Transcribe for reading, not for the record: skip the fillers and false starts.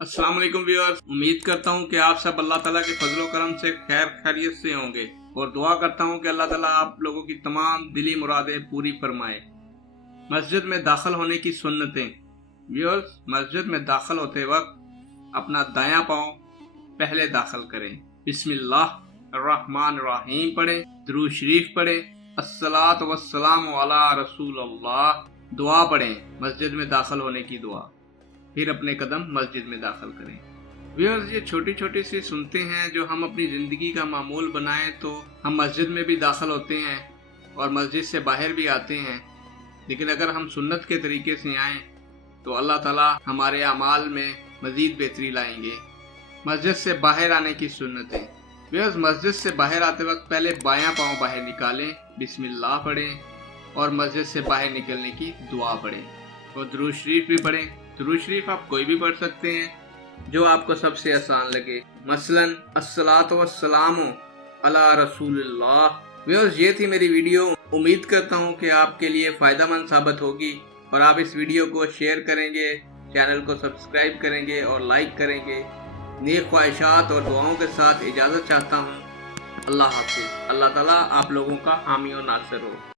अस्सलाम वालेकुम व्यूअर्स, उम्मीद करता हूँ कि आप सब अल्लाह ताला के फजलो करम से खैर खैरियत से होंगे और दुआ करता हूँ कि अल्लाह ताला आप लोगों की तमाम दिली मुरादें पूरी फरमाए। मस्जिद में दाखिल होने की सुन्नतें। व्यूअर्स, मस्जिद में दाखिल होते वक्त अपना दायां पाँव पहले दाखिल करें, बिस्मिल्लाह अर्रहमान अर्रहीम पढ़ें, दुरूद शरीफ पढ़ें, अस्सलातु वस्सलामु अला रसूलल्लाह दुआ पढ़ें, मस्जिद में दाखिल होने की दुआ। फिर अपने कदम मस्जिद में दाखिल करें। व्यूअर्स, ये छोटी छोटी सी सुनते हैं जो हम अपनी ज़िंदगी का मामूल बनाएं तो हम मस्जिद में भी दाखिल होते हैं और मस्जिद से बाहर भी आते हैं। लेकिन अगर हम सुन्नत के तरीके से आएँ तो अल्लाह ताला हमारे अमाल में मज़ीद बेहतरी लाएंगे। मस्जिद से बाहर आने की सुन्नतें। व्यूअर्स, मस्जिद से बाहर आते वक्त पहले बायां पाँव बाहर निकालें, बिस्मिल्लाह पढ़ें और मस्जिद से बाहर निकलने की दुआ पढ़ें और दुरूद शरीफ भी पढ़ें। दुरूद शरीफ आप कोई भी पढ़ सकते हैं जो आपको सबसे आसान लगे, मसलन अस्सलातु वस्सलामु अला रसूलिल्लाह। व्यूअर्स, ये थी मेरी वीडियो। उम्मीद करता हूँ कि आपके लिए फ़ायदेमंद साबित होगी और आप इस वीडियो को शेयर करेंगे, चैनल को सब्सक्राइब करेंगे और लाइक करेंगे। नेक ख्वाहिशात और दुआओं के साथ इजाज़त चाहता हूँ। अल्लाह हाफिज़। अल्लाह ताला आप लोगों का हामी और नासिर हो।